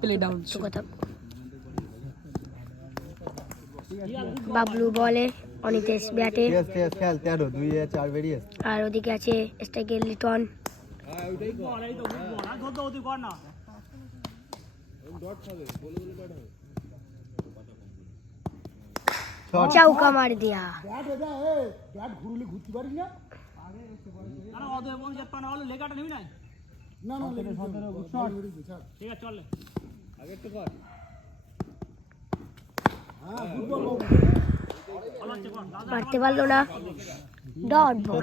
play down কথা বাবলু বলে অনিতেশ ব্যাটে আর ওদিকে আছে স্ট্রাইকের লিটন চৌকা মার দিয়া মারতে পারলো না ডট বল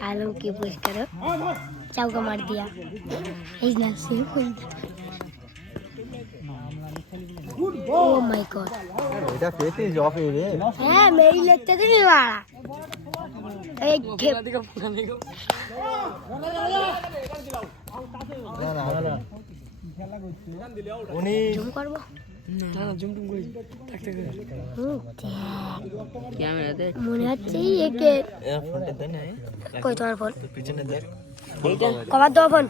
आलम की पुश करो चौका मार दिया ओह माय गॉड এটা পেতে জব এ রে হ্যাঁ মেরি लगते थे नहीं वाला एक ठेप উনি জুম করব না জুম টুম করি থাকতে করে ক্যামেরা দেখ মনে হচ্ছে একে ফোনটা দেন না কই তোমার ফোন পিছনে দেখ এইটা কভার দাও ফোন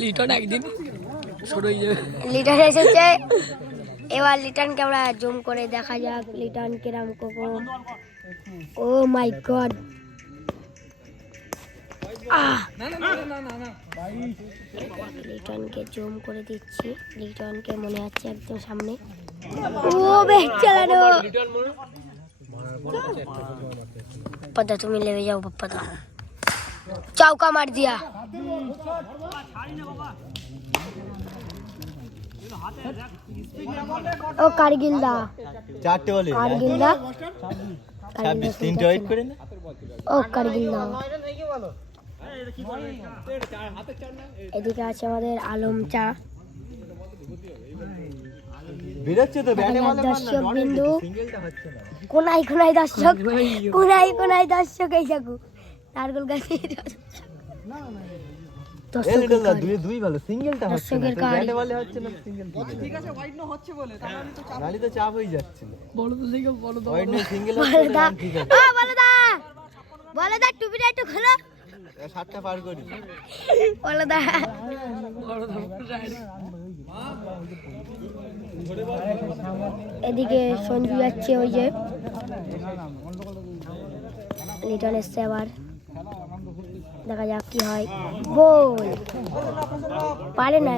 লিটন একদিন শুরু হয়ে যাবে লিটন এসেছে এবার লিটনকে আমরা জুম করে দেখা যাক লিটন কিরম কোকো ও মাই গড লিটনকে জুম করে দিচ্ছি লিটনকে মনে হচ্ছে একদম সামনে ও বেশ চালানো पता तुम्हें ले जाओ पता चौका मार दिया ओ कारगिल दा চারটে বলে कारगिल दा 26 তিনটে ওয়েট করে না ও कारगिल दा এদিকে আছে আমাদের আলম চা বিরাচ্ছে তো ব্যাটে বলে দর্শক বিন্দু সিঙ্গেলটা হচ্ছে না কোনায় কোনায় দর্শক এই যাকু নারকেল গাছে এলটা দুই ভালো সিঙ্গেলটা হচ্ছে না ব্যাটে বলে হচ্ছে না সিঙ্গেল ঠিক আছে ওয়াইড নো হচ্ছে বলে তাহলে তো গালি তো চাপ হয়ে যাচ্ছিল বড় তো দেখো বড় তো ওয়াইড নো সিঙ্গেল বলে দা ঠিক আছে বলে দা টুপিটা একটু খোলো 7টা পার করি বলে দা বড় তো এদিকে সঞ্জু যাচ্ছে ওই যে লিটন এসছে আবার দেখা যাক কি হয় বল পারে না